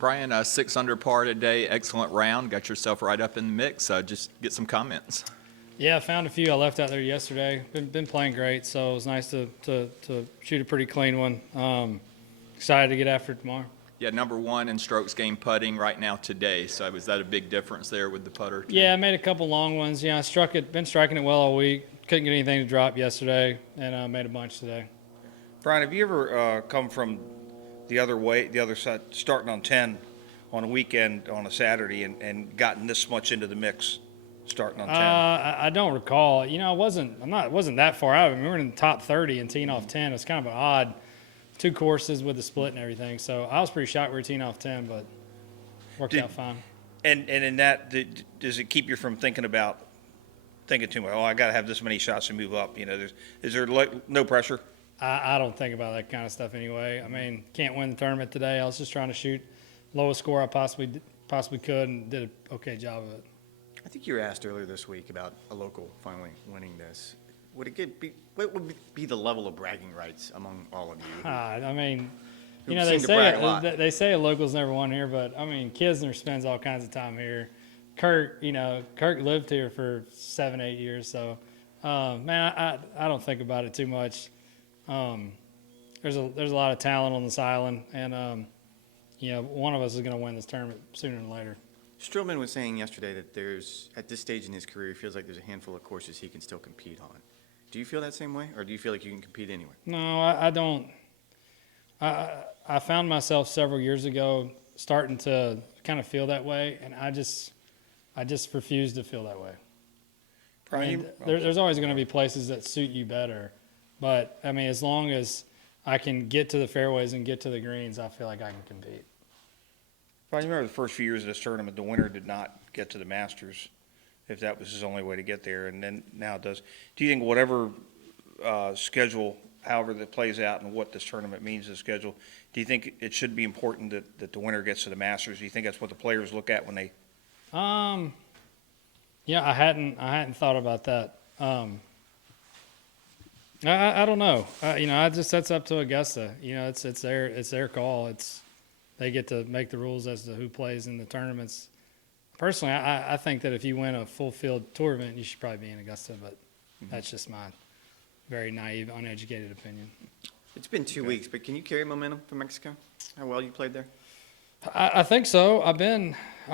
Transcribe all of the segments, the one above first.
Brian, 6 under par today, excellent round. Got yourself right up in the mix. Just get some comments. Yeah, I found a few I left out there yesterday. Been playing great, so it was nice to shoot a pretty clean one. Excited to get after it tomorrow. Yeah, number 1 in strokes gained putting right now today. So was that a big difference there with the putter too? Yeah, I made a couple long ones. Yeah, been striking it well all week. Couldn't get anything to drop yesterday, and made a bunch today. Brian, have you ever come from the other side, starting on 10 on a weekend on a Saturday and gotten this much into the mix? Starting on 10. I don't recall. You know, I wasn't that far out. We were in the top 30 and teeing off 10. It's kind of an odd 2 courses with the split and everything. So I was pretty shocked we were teeing off 10, but worked out fine. And in that, does it keep you from thinking too much? Oh, I got to have this many shots to move up. You know, is there no pressure? I don't think about that kind of stuff anyway. I mean, can't win the tournament today. I was just trying to shoot lowest score I possibly could and did an okay job of it. I think you were asked earlier this week about a local finally winning this. What would be the level of bragging rights among all of you? I mean, Who you know, seem to brag a lot. they say a local's never won here, but I mean, Kisner spends all kinds of time here. Kirk lived here for 7-8 years, so man, I don't think about it too much. There's a lot of talent on this island, and you know, one of us is going to win this tournament sooner than later. Strowman was saying yesterday that at this stage in his career, he feels like there's a handful of courses he can still compete on. Do you feel that same way, or do you feel like you can compete anywhere? No, I don't. I found myself several years ago starting to kind of feel that way, and I just refuse to feel that way. I mean, there's always going to be places that suit you better, but I mean, as long as I can get to the fairways and get to the greens, I feel like I can compete. Brian, you remember the first few years of this tournament, the winner did not get to the Masters, if that was his only way to get there, and then now it does. Do you think whatever schedule, however that plays out and what this tournament means to the schedule, do you think it should be important that the winner gets to the Masters? Do you think that's what the players look at when they? Yeah, I hadn't thought about that. I don't know. You know, that's up to Augusta. You know, it's their call. They get to make the rules as to who plays in the tournaments. Personally, I think that if you win a full field tour event, you should probably be in Augusta, but that's just my very naive, uneducated opinion. It's been 2 weeks, but can you carry momentum from Mexico? How well you played there? I think so. I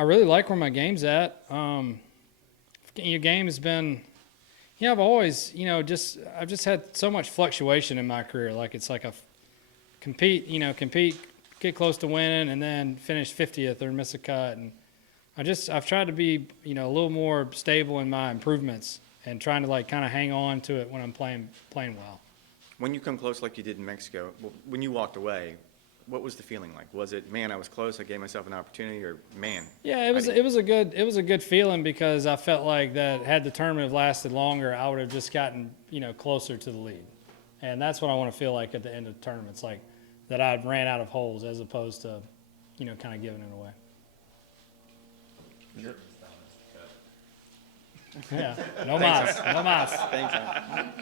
really like where my game's at. Your game has been, you know, I've always, you know, I've just had so much fluctuation in my career. Like it's like a compete, get close to winning, and then finish 50th or miss a cut. And I've tried to be, you know, a little more stable in my improvements and trying to like kind of hang on to it when I'm playing well. When you come close like you did in Mexico, when you walked away, what was the feeling like? Was it, man, I was close, I gave myself an opportunity, or man? Yeah, it was a good feeling, because I felt like that had the tournament have lasted longer, I would have just gotten, you know, closer to the lead. And that's what I want to feel like at the end of the tournament. It's like that I ran out of holes as opposed to, you know, kind of giving it away. Yeah, no mas. Thanks, man.